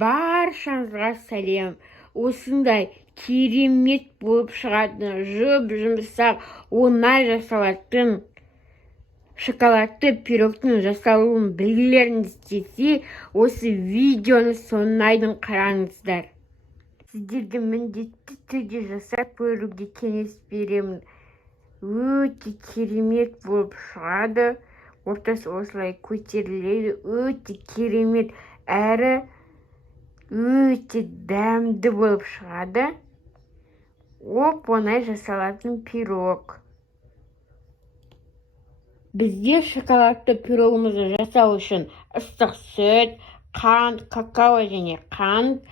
баршаңызға сәлем. Осындай керемет болып шығатын, жұп-жұмсақ, оңай жасалатын шоколадты пирогтың жасалуын білгілеріңіз келсе, осы видеоны соңына дейін қараңыздар. Сіздерге міндетті түрде жасап көруге кеңес беремін. Өте керемет болып шығады. Ортасы осылай көтеріледі. Өте керемет әрі өте дәмді болып шығады. Оп-оңай жасалатын пирог. Бізде шоколадты пирогымызды жасау үшін ыстық сүт, қант, какао және қант,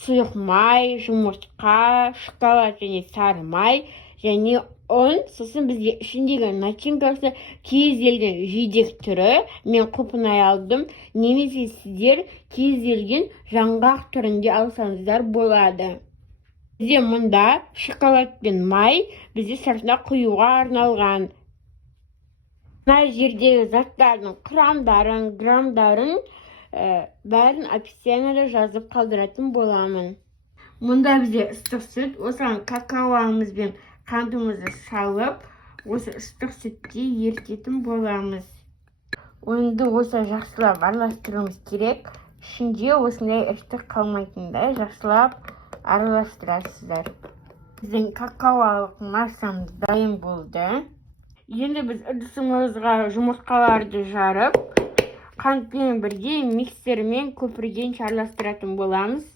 сұйық май, жұмыртқа, шоколад және сары май және ұн. Сосын бізде ішіндегі начинкасы кез келген жидек түрі. Мен құпынай алдым. Немесе сіздер кез келген жаңғақ түрінде алсаңыздар болады. Бізде мұнда шоколад пен май бізде сыртына құюға арналған. Мына жердегі заттардың құрамдарын, грамдарын бәрін описаниеда жазып қалдыратын боламын. Мұнда бізде ыстық сүт, осыған какаоымыз бен қантымызды салып, осы ыстық сүтте ерітетін боламыз. Оны осы жақсылап араластыруымыз керек. Ішінде осындай іртік қалмайтындай жақсылап араластырасыздар. Біздің какаолық массамыз дайын болды. Енді біз ыдысымызға жұмыртқаларды жарып, қантпен бірге миксермен көпірден араластыратын боламыз.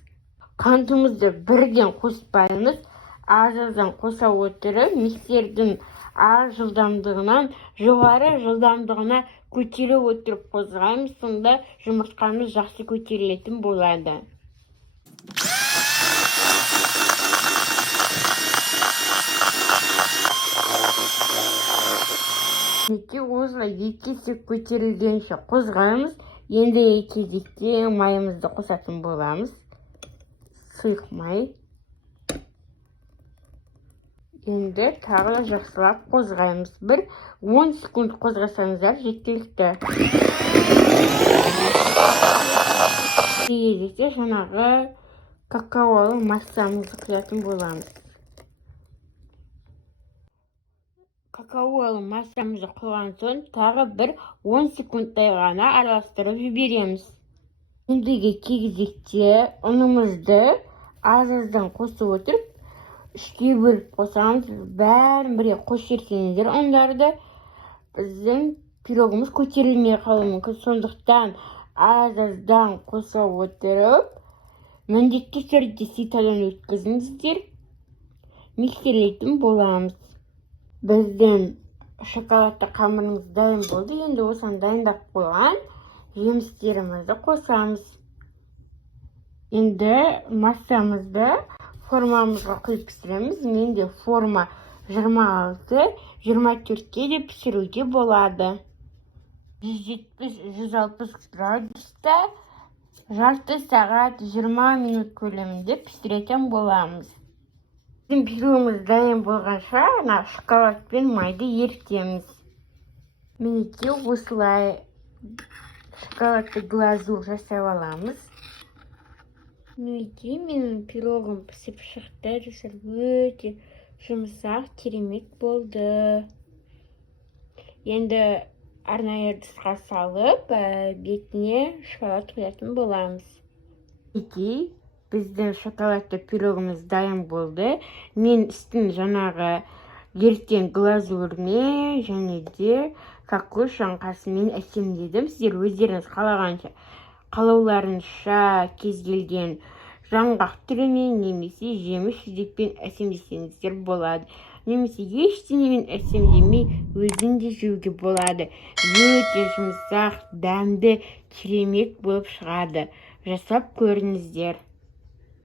Қантымызды бірден қоспаймыз. Аз-аздан қоса отырып, миксердің аз жылдамдығынан жоғары жылдамдығына көтере отырып қозғаймыз. Сонда жұмыртқамыз жақсы көтерілетін болады. Осылай екі есе көтерілгенше қозғаймыз. Енді кезекте майымызды қосатын боламыз. Сұйық май. Енді тағы жақсылап қозғаймыз. Бір 10 секунд қозғасаңыздар жеткілікті. Кезекте жаңағы какаолы массамызды құятын боламыз. Какаолы массамызды құйған соң тағы бір 10 секундтай ғана араластырып жібереміз. Ендігі кезекте ұнымызды аз-аздан қосып отырып, үшке бөліп қосамыз. Бәрін бірге қосып ұндарды, біздің пирогымыз көтерілмей қалуы мүмкін. Сондықтан аз-аздан қоса отырып, міндетті түрде ситадан өткізіңіздер, миксерлейтін боламыз. Біздің шоколадты қамырымыз дайын болды. Енді осыған дайындап қойған жемістерімізді қосамыз. Енді массамызды формамызға құйып пісіреміз. Менде форма 26-24-ке де пісіруге болады. 170-160 градуста жарты сағат 20 минут көлемінде пісіретін боламыз. Біздің пирогымыз дайын болғанша шоколад пен майды ерітеміз. Мінекей осылай шоколадты глазур жасап аламыз. Мінекей менің пирогым пісіп шықты. Өте жұмсақ, керемет болды. Енді арнайы ыдысқа салып, бетіне шоколад құятын боламыз. Мінекей біздің шоколадты пирогымыз дайын болды. Мен үстін жаңағы еріткен глазурмен және де кокос жаңқасымен әсемдедім. Сіздер өздеріңіз қалауларынша кез келген жаңғақ түрімен немесе жеміс жидекпен әсемдесеңіздер болады. Немесе ештеңемен әсемдемей өзінде жеуге болады. Өте жұмсақ, дәмді, керемет болып шығады. Жасап көріңіздер.